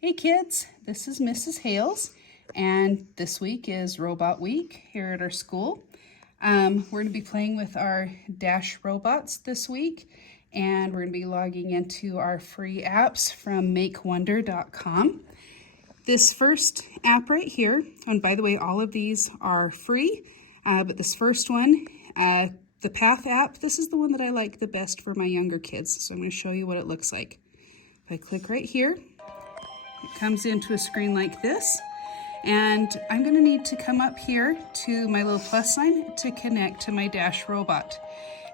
Hey kids, this is Mrs. Hales, and this week is Robot Week here at our school. We're going to be playing with our Dash robots this week, and we're going to be logging into our free apps from makewonder.com. This first app right here, and by the way, all of these are free, but this first one, the Path app, this is the one that I like the best for my younger kids, so I'm going to show you what it looks like. If I click right here, it comes into a screen like this, and I'm going to need to come up here to my little plus sign to connect to my Dash robot.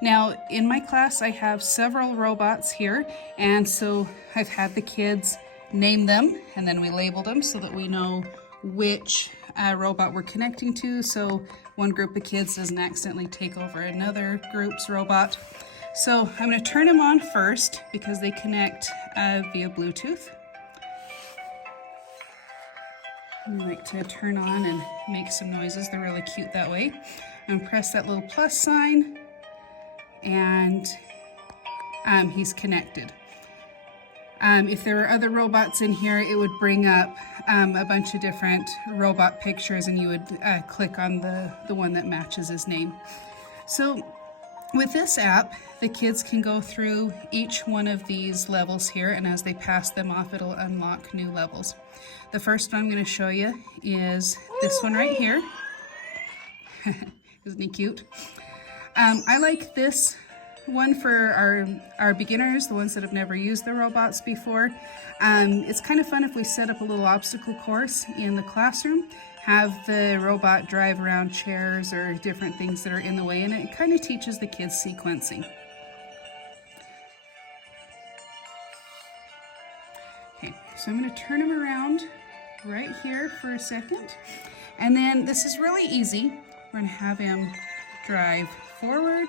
Now, in my class, I have several robots here, and so I've had the kids name them, and then we labeled them so that we know which robot we're connecting to, so one group of kids doesn't accidentally take over another group's robot. So I'm going to turn them on first because they connect via Bluetooth. I like to turn on and make some noises. They're really cute that way. I'm going to press that little plus sign, and he's connected. If there were other robots in here, it would bring up a bunch of different robot pictures, and you would click on the one that matches his name. So with this app, the kids can go through each one of these levels here, and as they pass them off, it'll unlock new levels. The first one I'm going to show you is this one right here. Isn't he cute? I like this one for our beginners, the ones that have never used the robots before. It's kind of fun if we set up a little obstacle course in the classroom, have the robot drive around chairs or different things that are in the way, and it kind of teaches the kids sequencing. Okay, so I'm going to turn him around right here for a second, and then this is really easy. We're going to have him drive forward,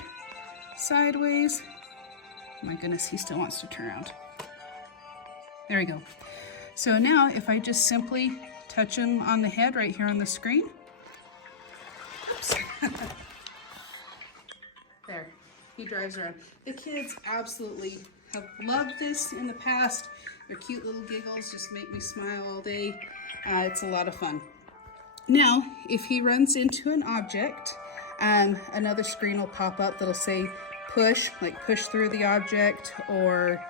sideways. Oh my goodness, he still wants to turn around. There we go. So now if I just simply touch him on the head right here on the screen. Oops. There, he drives around. The kids absolutely have loved this in the past. Their cute little giggles just make me smile all day. It's a lot of fun. Now, if he runs into an object, another screen will pop up that'll say push, like push through the object, or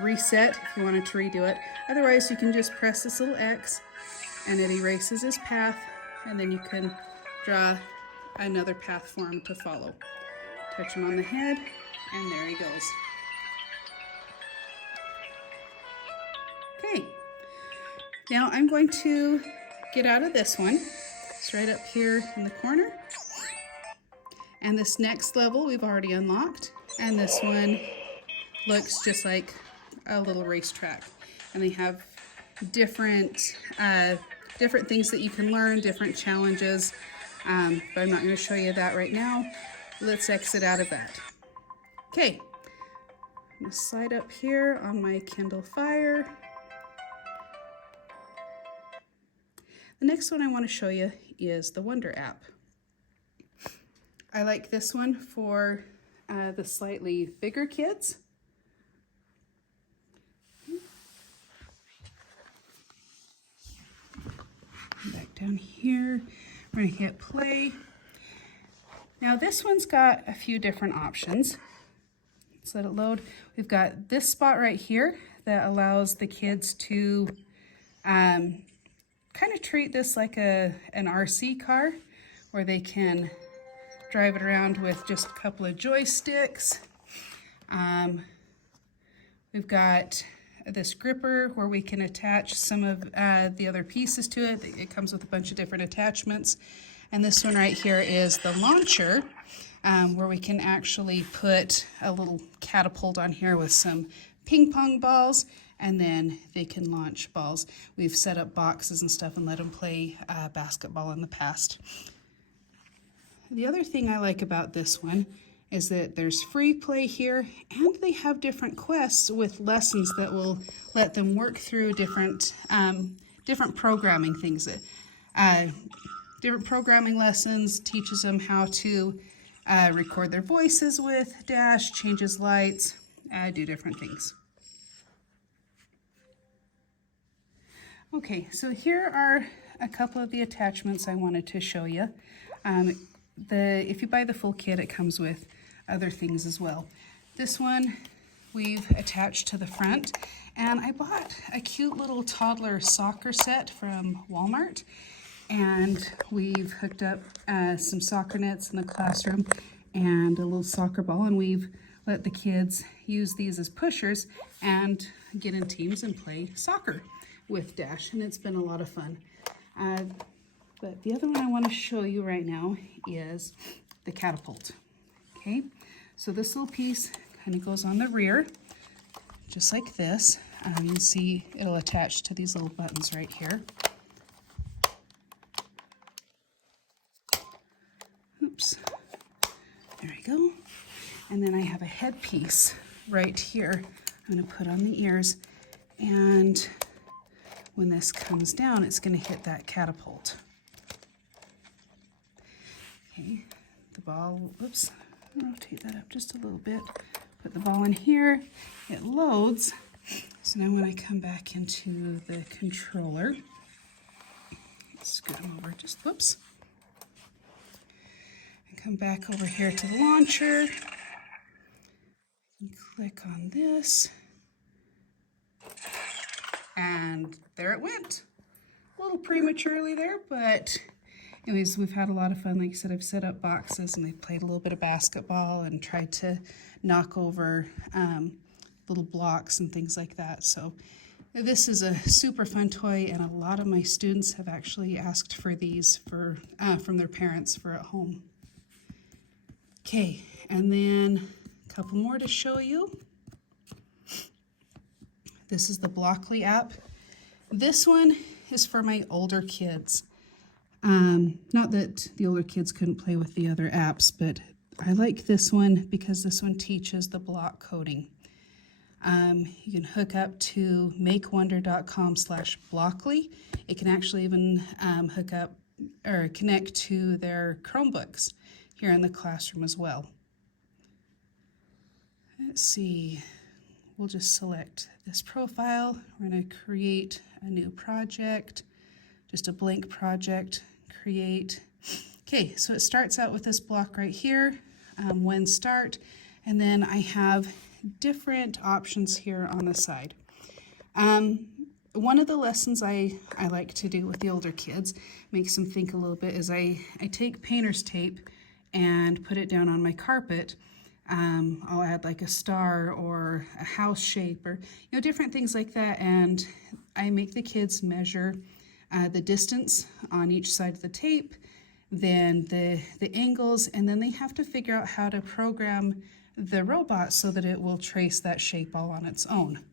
reset if you wanted to redo it. Otherwise, you can just press this little X and it erases his path, and then you can draw another path for him to follow. Touch him on the head, and there he goes. Okay, now I'm going to get out of this one. It's right up here in the corner. And this next level we've already unlocked, and this one looks just like a little racetrack, and they have different things that you can learn, different challenges, but I'm not going to show you that right now. Let's exit out of that. Okay, I'm going to slide up here on my Kindle Fire. The next one I want to show you is the Wonder app. I like this one for the slightly bigger kids. Back down here, we're going to hit play. Now this one's got a few different options. Let's let it load. We've got this spot right here that allows the kids to kind of treat this like an RC car, where they can drive it around with just a couple of joysticks. We've got this gripper where we can attach some of the other pieces to it. It comes with a bunch of different attachments. And this one right here is the launcher, where we can actually put a little catapult on here with some ping pong balls, and then they can launch balls. We've set up boxes and stuff and let them play basketball in the past. The other thing I like about this one is that there's free play here, and they have different quests with lessons that will let them work through different programming things. Different programming lessons teaches them how to record their voices with Dash, changes lights, do different things. Okay, so here are a couple of the attachments I wanted to show you. If you buy the full kit, it comes with other things as well. This one we've attached to the front, and I bought a cute little toddler soccer set from Walmart, and we've hooked up some soccer nets in the classroom and a little soccer ball, and we've let the kids use these as pushers and get in teams and play soccer with Dash, and it's been a lot of fun. But the other one I want to show you right now is the catapult. Okay, so this little piece kind of goes on the rear, just like this. You can see it'll attach to these little buttons right here. Oops, there we go. And then I have a headpiece right here I'm going to put on the ears, and when this comes down, it's going to hit that catapult. Okay, the ball, oops, rotate that up just a little bit. Put the ball in here, it loads. So now when I come back into the controller, scoot them over just, whoops. And come back over here to the launcher. And click on this. And there it went. A little prematurely there, but anyways, we've had a lot of fun. Like I said, I've set up boxes and they've played a little bit of basketball and tried to knock over little blocks and things like that. So this is a super fun toy, and a lot of my students have actually asked for these from their parents for at home. Okay, and then a couple more to show you. This is the Blockly app. This one is for my older kids. Not that the older kids couldn't play with the other apps, but I like this one because this one teaches the block coding. You can hook up to makewonder.com/Blockly. It can actually even hook up or connect to their Chromebooks here in the classroom as well. Let's see, we'll just select this profile. We're going to create a new project, just a blank project, create. Okay, so it starts out with this block right here, when start, and then I have different options here on the side. One of the lessons I like to do with the older kids, makes them think a little bit, is I take painter's tape and put it down on my carpet. I'll add like a star or a house shape or different things like that, and I make the kids measure the distance on each side of the tape, then the angles, and then they have to figure out how to program the robot so that it will trace that shape all on its own.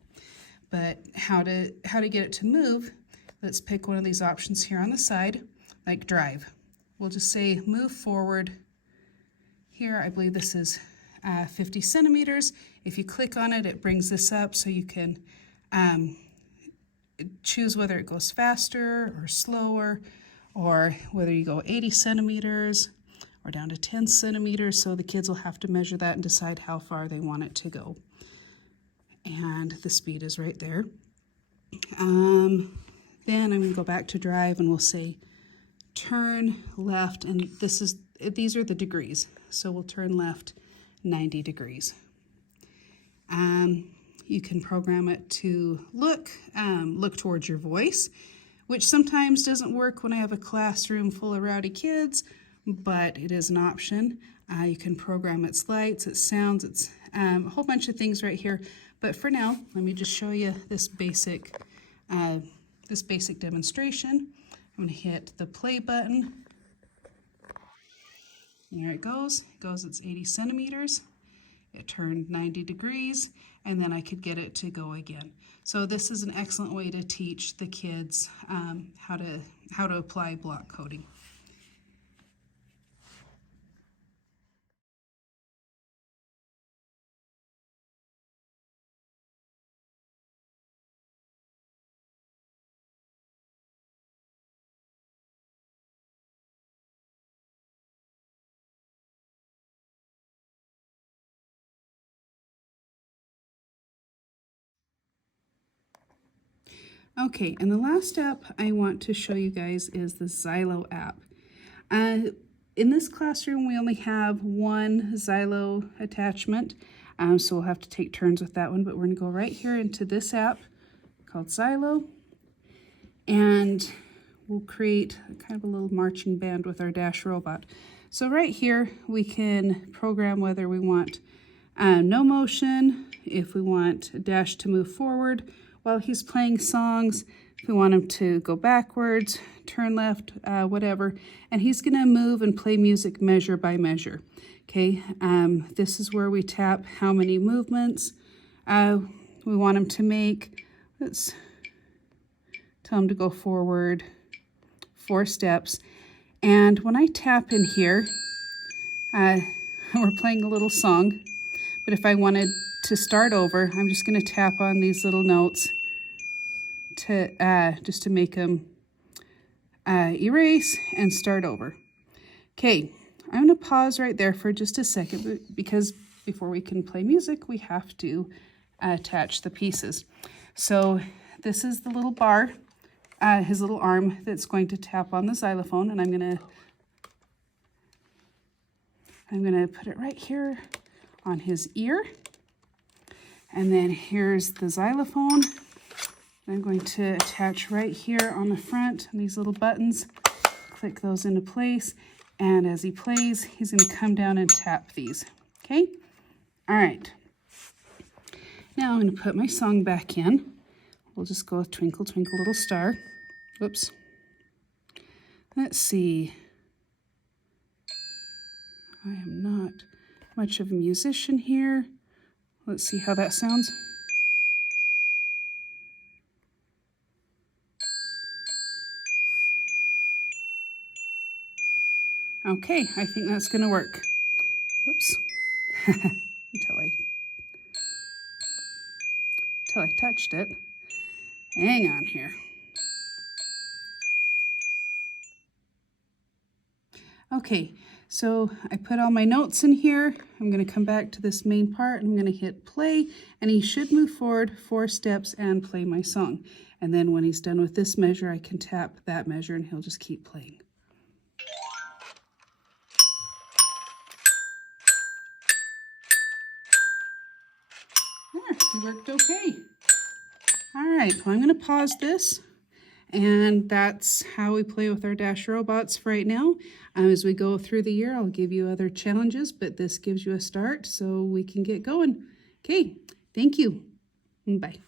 But how to get it to move, let's pick one of these options here on the side, like drive. We'll just say move forward. Here, I believe this is 50 centimeters. If you click on it, it brings this up so you can choose whether it goes faster or slower, or whether you go 80 centimeters or down to 10 centimeters. So the kids will have to measure that and decide how far they want it to go. And the speed is right there. Then I'm going to go back to drive and we'll say turn left, and these are the degrees. So we'll turn left 90 degrees. You can program it to look towards your voice, which sometimes doesn't work when I have a classroom full of rowdy kids, but it is an option. You can program its lights, its sounds, its a whole bunch of things right here. But for now, let me just show you this basic demonstration. I'm going to hit the play button. There it goes. It's 80 centimeters. It turned 90 degrees, and then I could get it to go again. So this is an excellent way to teach the kids how to apply block coding. Okay, and the last app I want to show you guys is the Xylo app. In this classroom, we only have one Xylo attachment, so we'll have to take turns with that one, but we're going to go right here into this app called Xylo, and we'll create kind of a little marching band with our Dash robot. So right here, we can program whether we want no motion, if we want Dash to move forward while he's playing songs, if we want him to go backwards, turn left, whatever, and he's gonna move and play music measure by measure. Okay, this is where we tap how many movements we want him to make. Let's tell him to go forward 4 steps. And when I tap in here, we're playing a little song, but if I wanted to start over, I'm just gonna tap on these little notes to just to make them erase and start over. Okay, I'm gonna pause right there for just a second because before we can play music, we have to attach the pieces. So this is the little bar, his little arm that's going to tap on the xylophone, and I'm gonna put it right here on his ear. And then here's the xylophone. I'm going to attach right here on the front on these little buttons, click those into place, and as he plays, he's going to come down and tap these. Okay? All right. Now I'm going to put my song back in. We'll just go with Twinkle, Twinkle, Little Star. Whoops. Let's see. I am not much of a musician here. Let's see how that sounds. Okay, I think that's gonna work. Whoops. until I touched it. Hang on here. Okay, so I put all my notes in here. I'm gonna come back to this main part and I'm gonna hit play, and he should move forward 4 steps and play my song. And then when he's done with this measure, I can tap that measure and he'll just keep playing. It worked okay. All right, well, I'm gonna pause this, and that's how we play with our Dash robots for right now. As we go through the year, I'll give you other challenges, but this gives you a start so we can get going. Okay, thank you. Bye.